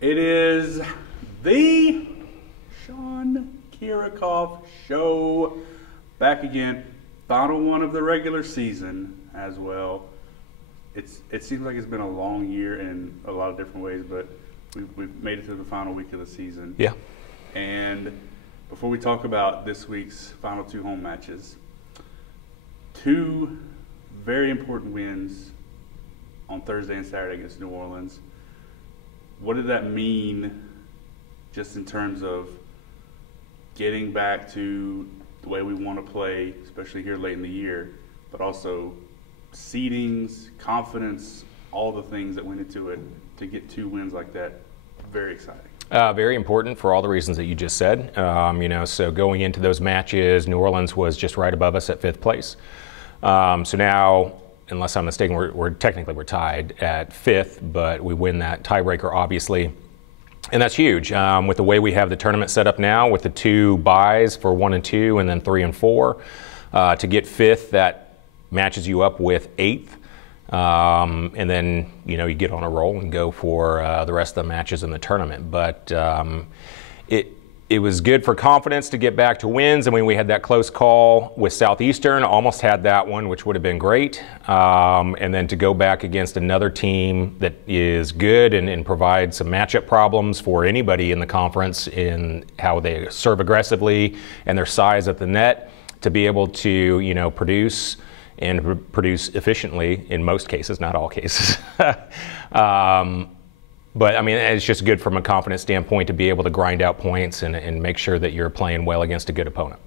It is the Sean Kiracofe show. Back again. Final one of the regular season as well. It seems like it's been a long year in a lot of different ways, but we've made it to the final week of the season. Yeah. And before we talk about this week's final two home matches, two very important wins on Thursday and Saturday against New Orleans. What did that mean just in terms of getting back to the way we want to play, especially here late in the year, but also seedings, confidence, all the things that went into it to get two wins like that? Very exciting. Very important for all the reasons that you just said. So going into those matches, New Orleans was just right above us at 5th place. So now, unless I'm mistaken, we're tied at 5th, but we win that tiebreaker, obviously. And that's huge. With the way we have the tournament set up now, with the 2 byes for 1 and 2 and then 3 and 4, to get 5th, that matches you up with 8th. And then, you get on a roll and go for the rest of the matches in the tournament. But it was good for confidence to get back to wins. I mean, we had that close call with Southeastern, almost had that one, which would have been great. And then to go back against another team that is good and provide some matchup problems for anybody in the conference in how they serve aggressively and their size at the net, to be able to, produce and produce efficiently in most cases, not all cases. But, I mean, it's just good from a confidence standpoint to be able to grind out points and make sure that you're playing well against a good opponent.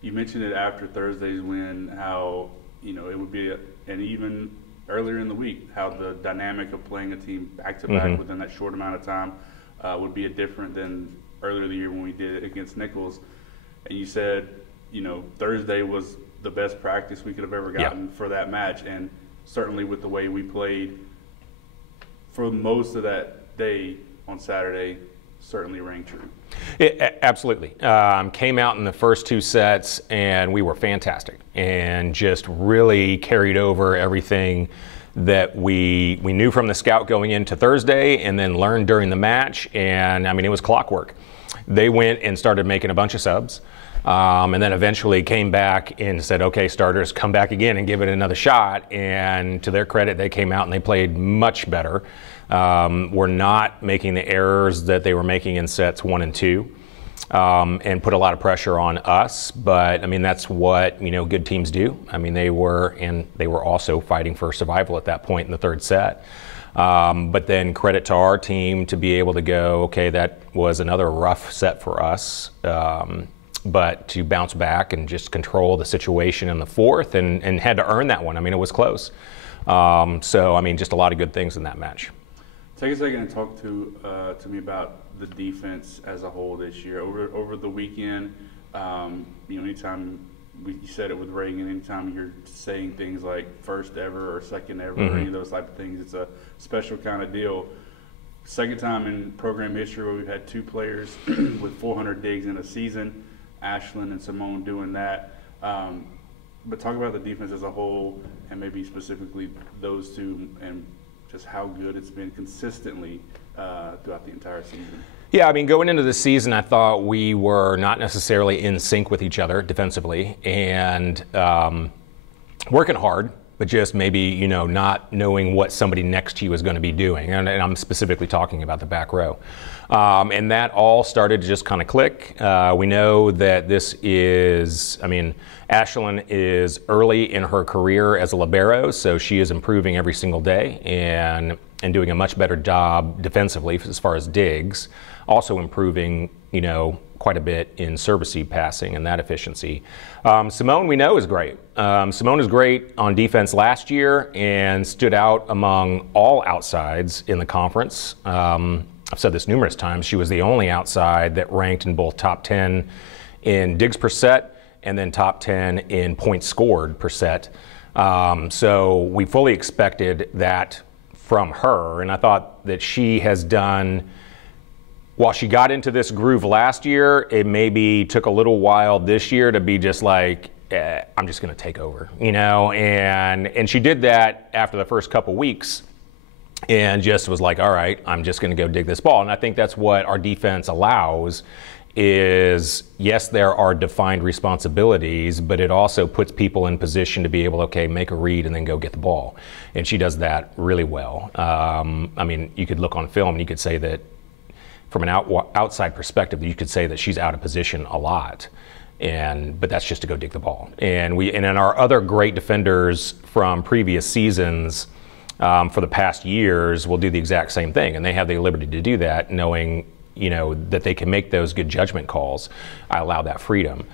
You mentioned it after Thursday's win, how, it would be, and even earlier in the week, how the dynamic of playing a team back-to-back within that short amount of time would be different than earlier in the year when we did it against Nichols. And you said, Thursday was the best practice we could have ever gotten for that match. And certainly with the way we played for most of that day on Saturday, certainly rang true. Absolutely. Came out in the first 2 sets and we were fantastic and just really carried over everything that we knew from the scout going into Thursday and then learned during the match. And I mean, it was clockwork. They went and started making a bunch of subs. And then eventually came back and said, okay, starters, come back again and give it another shot. And to their credit, they came out and they played much better. Were not making the errors that they were making in sets 1 and 2, and put a lot of pressure on us. But I mean, that's what, good teams do. I mean, they were also fighting for survival at that point in the 3rd set. But then credit to our team to be able to go, okay, that was another rough set for us. But to bounce back and just control the situation in the 4th and had to earn that one. I mean, it was close. So, I mean, just a lot of good things in that match. Take a second and talk to me about the defense as a whole this year. Over the weekend, anytime you said it with Reagan, anytime you're saying things like first ever or second ever or any of those type of things, it's a special kind of deal. Second time in program history where we've had 2 players with 400 digs in a season. Ashlyn and Simone doing that. But talk about the defense as a whole and maybe specifically those 2 and just how good it's been consistently throughout the entire season. Yeah, I mean, going into the season, I thought we were not necessarily in sync with each other defensively and working hard, but just maybe, not knowing what somebody next to you is going to be doing. And I'm specifically talking about the back row. And that all started to just kind of click. We know that this is, Ashlyn is early in her career as a libero, so she is improving every single day and doing a much better job defensively as far as digs. Also improving, quite a bit in service passing and that efficiency. Simone, we know, is great. Simone is great on defense last year and stood out among all outsides in the conference. I've said this numerous times. She was the only outside that ranked in both top 10 in digs per set and then top 10 in points scored per set. So we fully expected that from her, and I thought that she has done, while she got into this groove last year, it maybe took a little while this year to be just like, I'm just going to take over, and she did that after the first couple weeks. and just was like, all right, I'm just going to go dig this ball. And I think that's what our defense allows is, yes, there are defined responsibilities, but it also puts people in position to be able to, okay, make a read and then go get the ball. And she does that really well. I mean, you could look on film and you could say that from an outside perspective, you could say that she's out of position a lot. But that's just to go dig the ball. And then our other great defenders from previous seasons, for the past years, will do the exact same thing, and they have the liberty to do that, knowing that they can make those good judgment calls. I allow that freedom.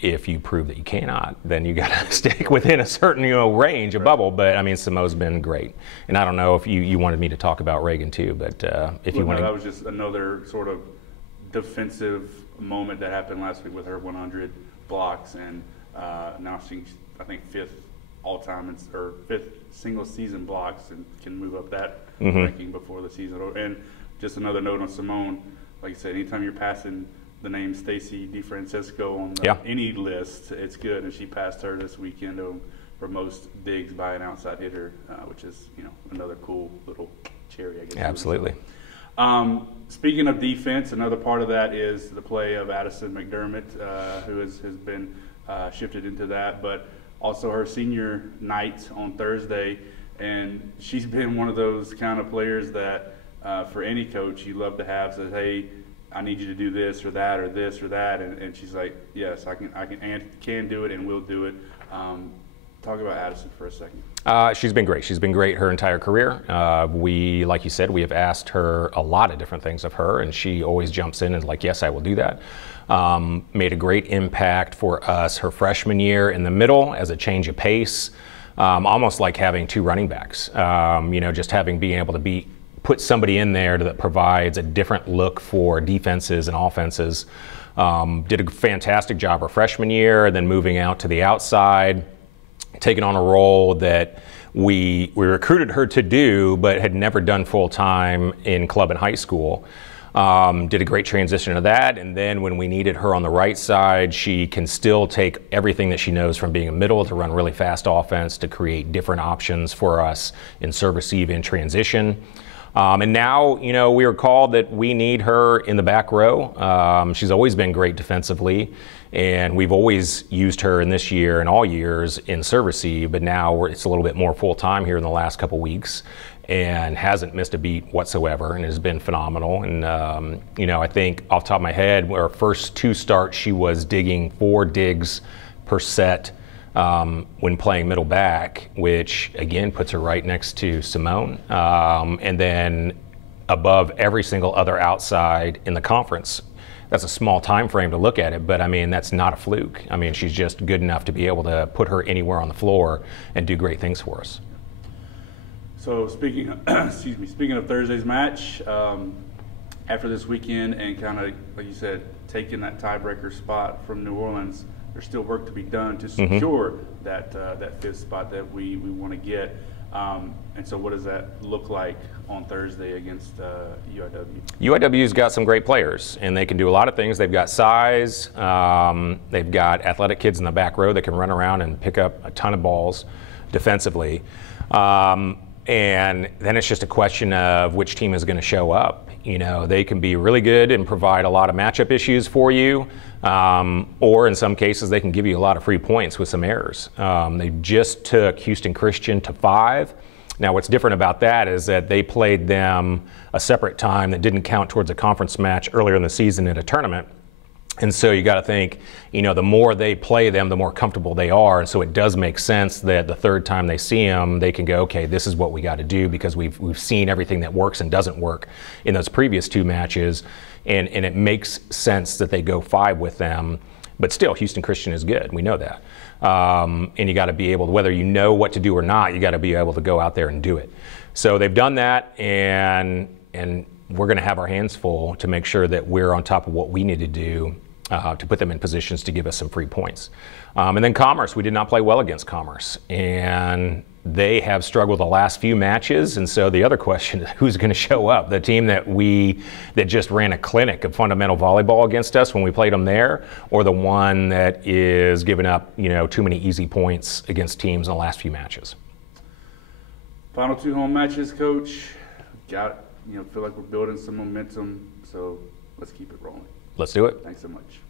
If you prove that you cannot, then you got to stick within a certain range, a bubble. But I mean, Samoa's been great, and I don't know if you wanted me to talk about Reagan too, but if you want, that was just another sort of defensive moment that happened last week with her 100 blocks, and now she's, I think, 5th all-time or 5th single-season blocks, and can move up that ranking before the season. And just another note on Simone, like you said, anytime you're passing the name Stacy DeFrancesco on any list, it's good. And she passed her this weekend for most digs by an outside hitter, which is another cool little cherry, I guess. Absolutely. Speaking of defense, another part of that is the play of Addison McDermott, who has been shifted into that, but also her senior night on Thursday. And she's been one of those kind of players that for any coach you love to have, says, hey, I need you to do this or that or this or that, and she's like, yes, I can do it and will do it. Talk about Addison for a second. She's been great. She's been great her entire career. Like you said, we have asked her a lot of different things of her, and she always jumps in and is like, yes, I will do that. Made a great impact for us her freshman year in the middle as a change of pace, almost like having 2 running backs. Just being able to put somebody in there that provides a different look for defenses and offenses. Did a fantastic job her freshman year, and then moving out to the outside, taking on a role that we recruited her to do, but had never done full time in club and high school. Did a great transition to that, and then when we needed her on the right side, she can still take everything that she knows from being a middle to run really fast offense, to create different options for us in serve, receive, and transition. And now, we are called that we need her in the back row. She's always been great defensively, and we've always used her in this year and all years in serve receive, but now it's a little bit more full-time here in the last couple weeks, and hasn't missed a beat whatsoever, and has been phenomenal. And, I think off the top of my head, our first 2 starts, she was digging 4 digs per set when playing middle back, which again puts her right next to Simone, and then above every single other outside in the conference. That's a small time frame to look at it, but I mean, that's not a fluke. I mean, she's just good enough to be able to put her anywhere on the floor and do great things for us. So speaking of Thursday's match, after this weekend and kind of, like you said, taking that tiebreaker spot from New Orleans, there's still work to be done to secure that 5th spot that we want to get. And so what does that look like on Thursday against UIW? UIW's got some great players, and they can do a lot of things. They've got size. They've got athletic kids in the back row that can run around and pick up a ton of balls defensively. And then it's just a question of which team is going to show up. They can be really good and provide a lot of matchup issues for you, or in some cases they can give you a lot of free points with some errors. They just took Houston Christian to 5. Now what's different about that is that they played them a separate time that didn't count towards a conference match earlier in the season in a tournament. And so you got to think, the more they play them, the more comfortable they are. And so it does make sense that the 3rd time they see them, they can go, okay, this is what we got to do, because we've seen everything that works and doesn't work in those previous 2 matches. And it makes sense that they go 5 with them. But still, Houston Christian is good. We know that. And you got to be able to, whether you know what to do or not, you got to be able to go out there and do it. So they've done that, and we're going to have our hands full to make sure that we're on top of what we need to do to put them in positions to give us some free points. And then Commerce, we did not play well against Commerce, and they have struggled the last few matches. And so the other question is, who's going to show up? The team that just ran a clinic of fundamental volleyball against us when we played them there, or the one that is giving up too many easy points against teams in the last few matches? Final 2 home matches, Coach. Feel like we're building some momentum, so let's keep it rolling. Let's do it. Thanks so much.